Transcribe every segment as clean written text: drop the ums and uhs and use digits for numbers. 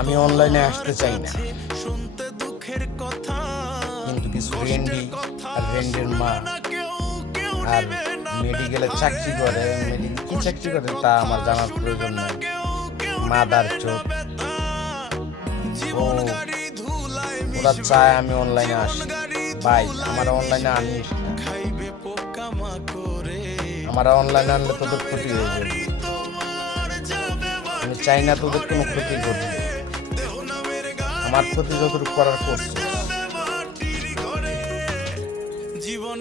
আমি অনলাইনে আসতে চাই না, কিন্তু কিছু রেন্ডি আর রেন্ডের মা আর মেডিকেলে চাকরি করে, কি চাকরি করে তা আমার জানার প্রয়োজন নেই, মাদার চোখ ও ওরা চায় আমি অনলাইনে আসি। ভাই আমার অনলাইনে আনিস না, আমার অনলাইনে আনলে তোদের ক্ষতি হয়ে যাবে। আমি চাই না তোদের কোনো ক্ষতি করতে, আমার ক্ষতি যতটুকু করার করছিস।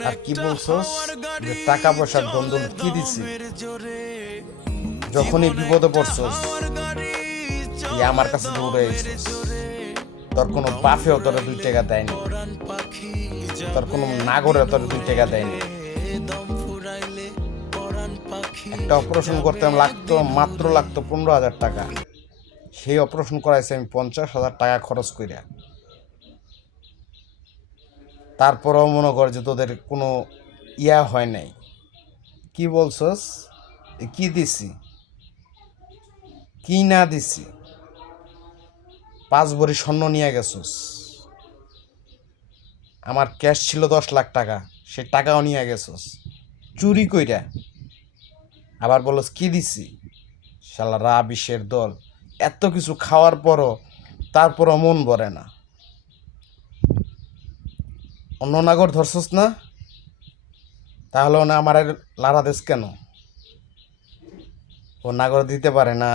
আর কি বলছস যে টাকা পয়সার দ্বন্দ্ব কি দিছি? যখনই বিপদে পড়ছস আমার কাছে দৌড়ে এসেছিস। তোর কোনো বাপেও তোরা 2 টাকা দেয়নি, তোর কোনো নাগরে তোর 2 টাকা দেয়নি। একটা অপারেশন করতে মাত্র লাগতো 15,000 টাকা। সেই অপারেশন করাইছে আমি 50,000 টাকা খরচ কইরা। তারপরেও মনে কর যে তোদের কোনো ইয়া হয় নাই। কি বলছস? কি দিছি কি না দিছি? 5 ভরি স্বর্ণ নিয়ে গেছস, আমার ক্যাশ ছিল 10 লাখ টাকা, সে টাকাও নিয়ে গেছস চুরি কইরা। আবার বলস কি দিছি? শালা রাবিশের দল, এত কিছু খাওয়ার পরও তারপরও মন ভরে না। অন্য নাগর ধরছস না? তাহলে না আমার লারা দেশ কেন? ও নাগর দিতে পারে না।